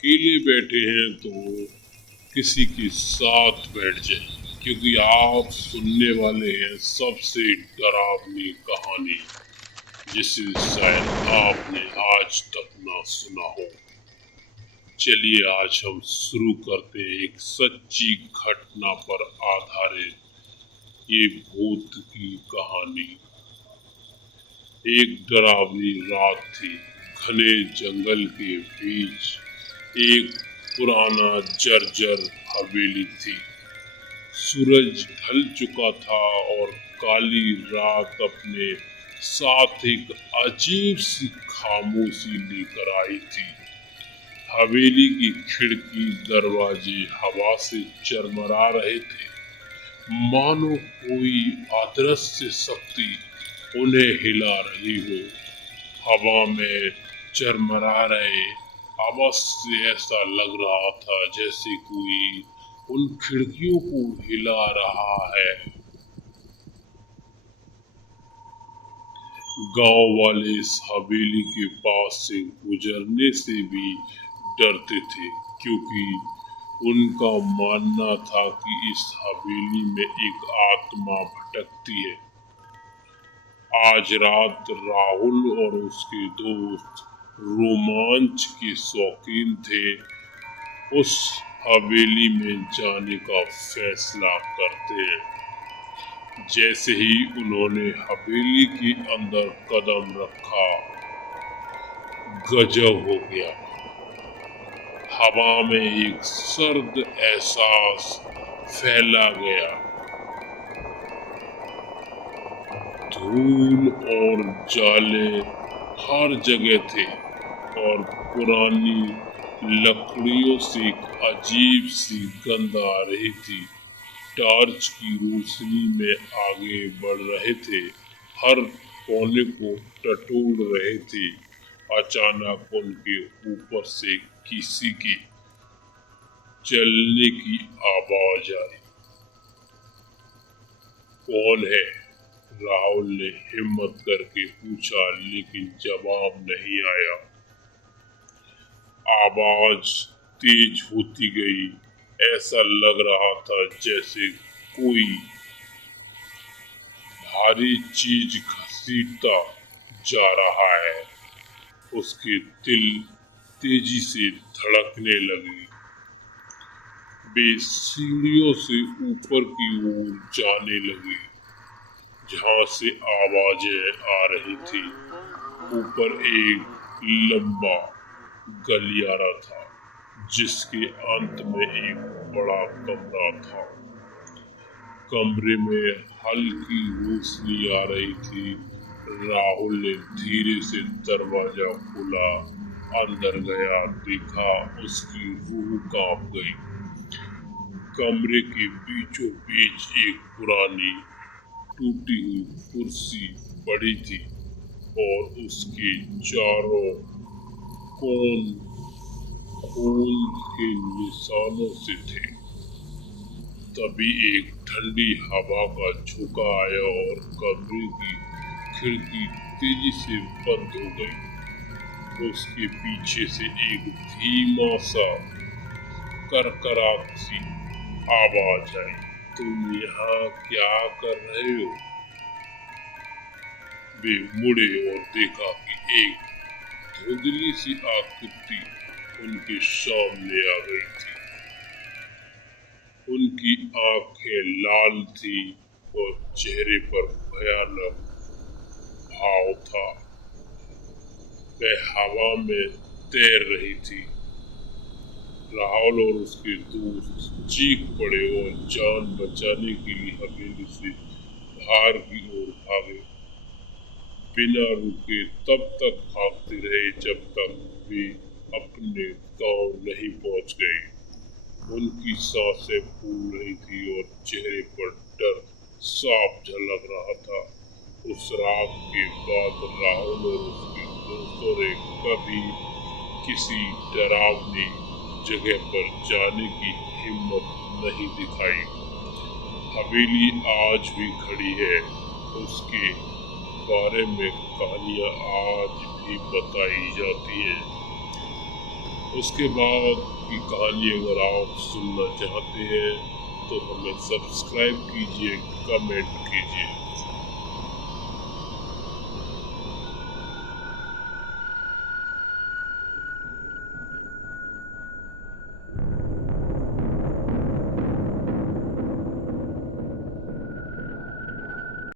अकेले बैठे हैं तो किसी के साथ बैठ जाए, क्योंकि आप सुनने वाले हैं सबसे डरावनी कहानी जिसे शायद आपने आज तक ना सुना हो। चलिए आज हम शुरू करते हैं एक सच्ची घटना पर आधारित ये भूत की कहानी। एक डरावनी रात थी। घने जंगल के बीच एक पुराना जर्जर हवेली थी। सूरज ढल चुका था और काली रात अपने साथ एक अजीब सी खामोशी लेकर आई थी। हवेली की खिड़की दरवाजे हवा से चरमरा रहे थे, मानो कोई अदृश्य शक्ति उन्हें हिला रही हो। हवा में चरमरा रहे आवाज से ऐसा लग रहा था जैसे कोई उन खिड़कियों को हिला रहा है। गांव वाले इस हवेली के पास से गुजरने से भी डरते थे, क्योंकि उनका मानना था कि इस हवेली में एक आत्मा भटकती है। आज रात राहुल और उसके दोस्त रोमांच के शौकीन थे। उस हवेली में जाने का फैसला करते हैं। जैसे ही उन्होंने हवेली के अंदर कदम रखा, गजब हो गया। हवा में एक सर्द एहसास फैला गया। धूल और जाले हर जगह थे और पुरानी लकड़ियों से एक अजीब सी गंध आ रही थी। टॉर्च की रोशनी में आगे बढ़ रहे थे, हर कोने को टटोल रहे थे। अचानक उनके ऊपर से किसी के चलने की आवाज आई। कौन है? राहुल ने हिम्मत करके पूछा, लेकिन जवाब नहीं आया। आवाज तेज होती गई। ऐसा लग रहा था जैसे कोई भारी चीज घसीटता जा रहा है। उसके दिल तेजी से धड़कने लगे। वे सीढ़ियों से ऊपर की ओर जाने लगे, जहां से आवाजें आ रही थी। ऊपर एक लंबा गलियारा था, जिसके अंत में एक बड़ा कमरा था। कमरे में हल्की रोशनी आ रही थी। राहुल ने धीरे से दरवाजा खोला, अंदर गया, देखा, उसकी रूह कांप गई। कमरे के बीचों बीच एक पुरानी टूटी हुई कुर्सी पड़ी थी और उसके चारों कोन खून के निशानों से थे। तभी एक ठंडी हवा का झोंका आया और कमरे की खिड़की तेजी से बंद हो गई। उसके पीछे से एक धीमा सा करकराहट सी आवाज आई। तुम यहाँ क्या कर रहे हो? वे मुड़े और देखा कि एक धुंधली सी आकृति उनके सामने आ गई थी। उनकी आंखें लाल थी और चेहरे पर भयानक भाव था। वह हवा में तैर रही थी। राहुल और उसके दोस्त चीख पड़े और जान बचाने के लिए हवेली से बाहर की ओर भागे। बिना रुके तब तक भागते रहे जब तक वे अपने गांव नहीं पहुंच गए। उनकी सांसें फूल रही थी और चेहरे पर डर साफ झलक रहा था। उस रात के बाद राहुल और उसके दोस्तों ने कभी किसी डरावनी जगह पर जाने की हिम्मत नहीं दिखाई। हवेली आज भी खड़ी है। उसके बारे में कहानियां आज भी बताई जाती हैं। उसके बाद की कहानी अगर आप सुनना चाहते हैं तो हमें सब्सक्राइब कीजिए, कमेंट कीजिए।